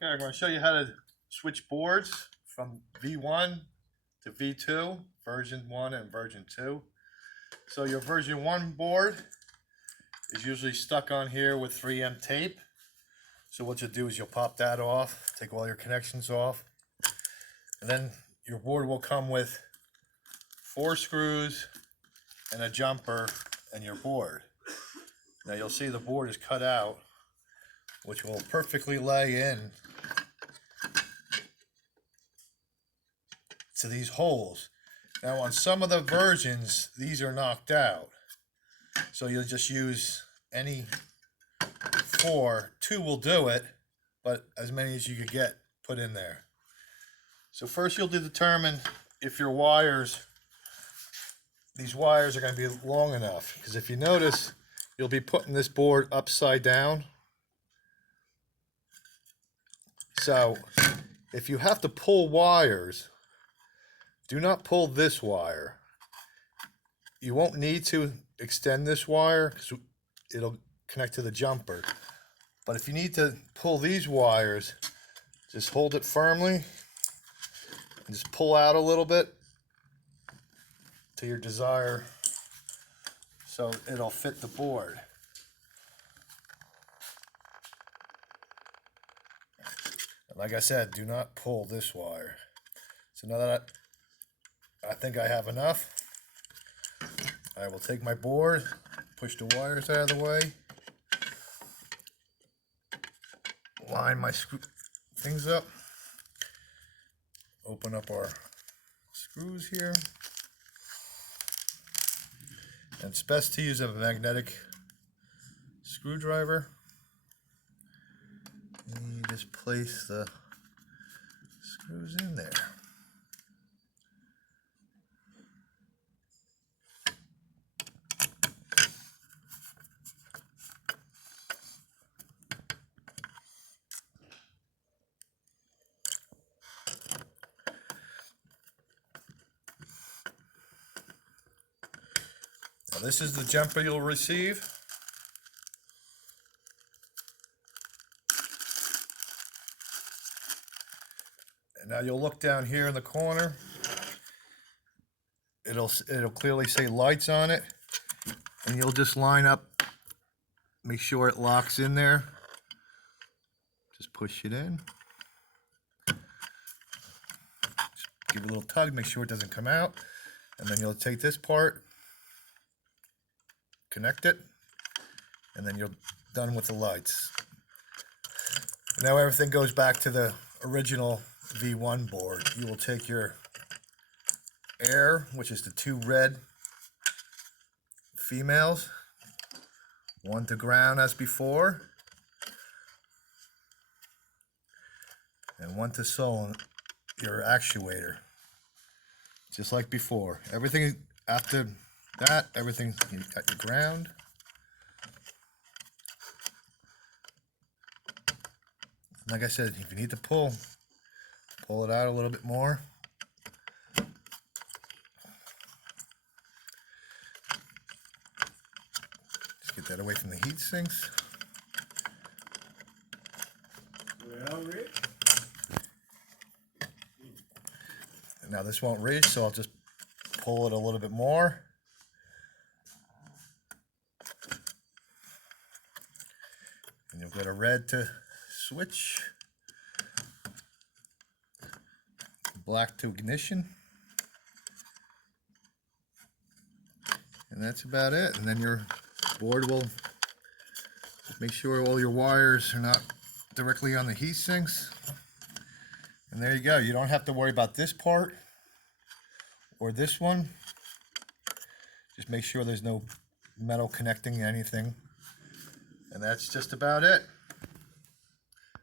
Okay, I'm going to show you how to switch boards from V1 to V2, version 1 and version 2. So your version 1 board is usually stuck on here with 3M tape. So what you'll do is you'll pop that off, take all your connections off, and then your board will come with 4 screws and a jumper and your board. Now you'll see the board is cut out, which will perfectly lay in to these holes. Now on some of the versions, these are knocked out. So you'll just use any 4. 2 will do it, but as many as you could get put in there. So first you'll determine if your wires, these wires are going to be long enough. Because if you notice, you'll be putting this board upside down. So if you have to pull wires, do not pull this wire. You won't need to extend this wire because it'll connect to the jumper. But if you need to pull these wires, just hold it firmly and just pull out a little bit to your desire so it'll fit the board. And like I said, do not pull this wire. So now that I think I have enough, I will take my board, push the wires out of the way, line my things up, open up our screws here, and it's best to use a magnetic screwdriver. And you just place the screws in there. Now this is the jumper you'll receive. And now you'll look down here in the corner. It'll clearly say lights on it, and you'll just line up, make sure it locks in there. Just push it in. Just give it a little tug, make sure it doesn't come out, and then you'll take this part, connect it, and then you're done with the lights. Now everything goes back to the original V1 board. You will take your air, which is the 2 red females, 1 to ground as before, and 1 to solenoid, your actuator, just like before. Everything after that, everything you got your ground. Like I said, if you need to pull it out a little bit more. Just get that away from the heat sinks. And now this won't reach, so I'll just pull it a little bit more. And you'll get a red to switch, black to ignition, and that's about it. And then your board will make sure all your wires are not directly on the heat sinks, and there you go. You don't have to worry about this part or this one. Just make sure there's no metal connecting anything, and that's just about it.